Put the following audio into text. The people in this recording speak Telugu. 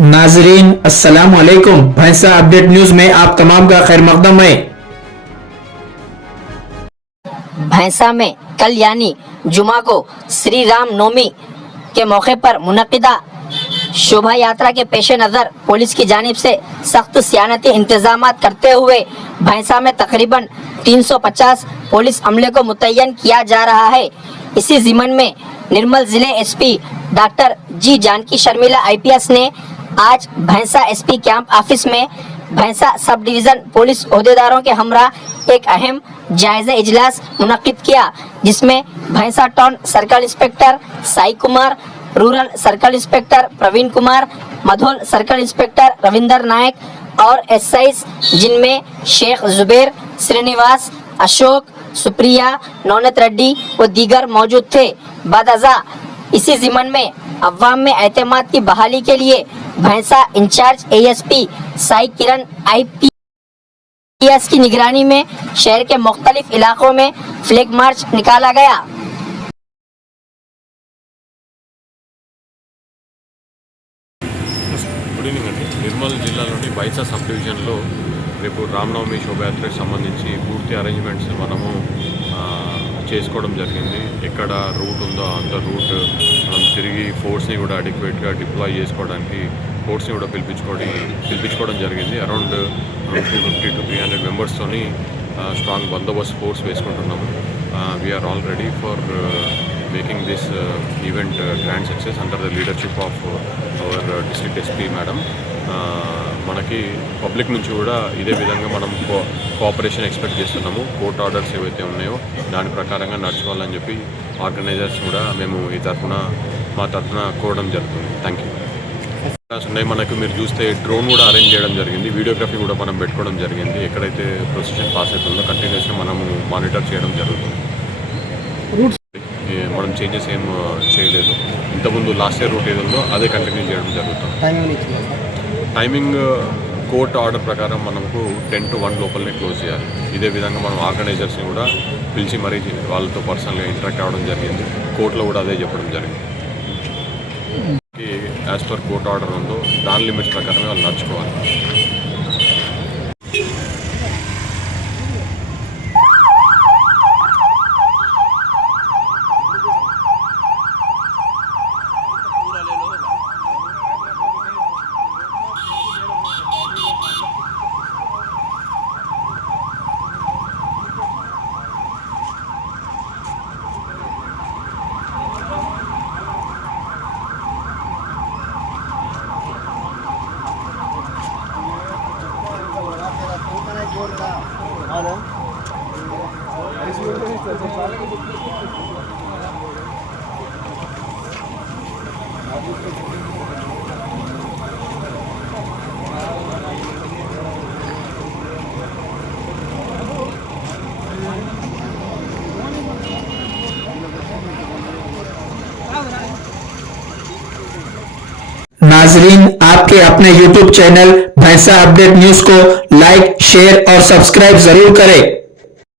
नाजरीन अस्सलाम वालेकुम। भैंसा अपडेट न्यूज में आप तमाम का खैर मकदम है। भैंसा में कल यानी जुमा को श्री राम नवमी के मौके पर मुनक्किदा शोभा यात्रा के पेश नज़र पुलिस की जानिब से सख्त सियानती इंतजाम करते हुए भैंसा में तकरीबन 350 पुलिस अमले को मुतय्यन किया जा रहा है। इसी ज़िमन में निर्मल जिले एसपी डॉक्टर जी जानकी शर्मिला IPS ने आज भैंसा SP कैंप ऑफिस में भैंसा सब डिवीजन पुलिस ओहदेदारों के हमरा एक अहम जायजा इजलास मुनक्किद किया, जिसमें Bhainsa town circle inspector Sai Kumar, rural circle inspector Praveen Kumar, Mudhol circle inspector Ravinder Naik और SIs जिनमें शेख जुबैर, श्रीनिवास, अशोक, सुप्रिया, नौनत रेड्डी व दीगर मौजूद थे। बदअज़ा इसी ज़िमन में अवाम में एतमाद की बहाली के लिए भैंसा इंचार्ज ASP साई किरण IPS की निगरानी में शहर के मुख्तलिफ इलाकों में फ्लैग मार्च निकाला गया। గుడ్ ఈవినింగ్ అండి. నిర్మల్ జిల్లాలోని బైసా సబ్ డివిజన్లో రేపు రామనవమి శోభయాత్రకు సంబంధించి పూర్తి అరేంజ్మెంట్స్ మనము చేసుకోవడం జరిగింది. ఎక్కడ రూట్ ఉందో అంత రూట్ మనం తిరిగి ఫోర్స్ని కూడా అడిక్వేట్గా డిప్లాయ్ చేసుకోవడానికి ఫోర్స్ని కూడా పిలిపించుకోవడం జరిగింది. అరౌండ్ 250 to 300 మెంబర్స్తోని స్ట్రాంగ్ బందోబస్తు ఫోర్స్ వేసుకుంటున్నాము. We're all ready for making this event grand success under the leadership of our district SP madam. మనకి పబ్లిక్ నుంచి కూడా ఇదే విధంగా మనం కోఆపరేషన్ ఎక్స్పెక్ట్ చేస్తున్నాము. కోర్ట్ ఆర్డర్స్ ఏవైతే ఉన్నాయో దాని ప్రకారంగా నడుచుకోవాలని చెప్పి ఆర్గనైజర్స్ కూడా మేము మా తరఫున కోరడం జరుగుతుంది. Thank you. ఉన్నాయి మనకు మీరు చూస్తే డ్రోన్ కూడా అరేంజ్ చేయడం జరిగింది. వీడియోగ్రఫీ కూడా మనం పెట్టుకోవడం జరిగింది. ఎక్కడైతే ప్రొసెషన్ పాస్ అవుతుందో కంటిన్యూస్గా మనము మానిటర్ చేయడం జరుగుతుంది. మనం చేంజెస్ ఏం చేయలేదు. ఇంతకుముందు లాస్ట్ ఇయర్ రూట్ ఏదో ఉందో అదే కంటిన్యూ చేయడం జరుగుతుంది. టైమింగ్ కోర్ట్ ఆర్డర్ ప్రకారం మనకు 10 to 1 లోపలనే క్లోజ్ చేయాలి. ఇదే విధంగా మనం ఆర్గనైజర్స్ని కూడా పిలిచి మరీ వాళ్ళతో పర్సనల్గా ఇంటరాక్ట్ అవ్వడం జరిగింది. కోర్టులో కూడా అదే చెప్పడం జరిగింది. యాజ్ పర్ కోర్ట్ ఆర్డర్ ఉందో దాని లిమిట్స్ ప్రకారమే వాళ్ళు నడుచుకోవాలి. नाजरीन आपके अपने YouTube चैनल भैंसा अपडेट न्यूज को लाइक, शेयर और सब्सक्राइब जरूर करें।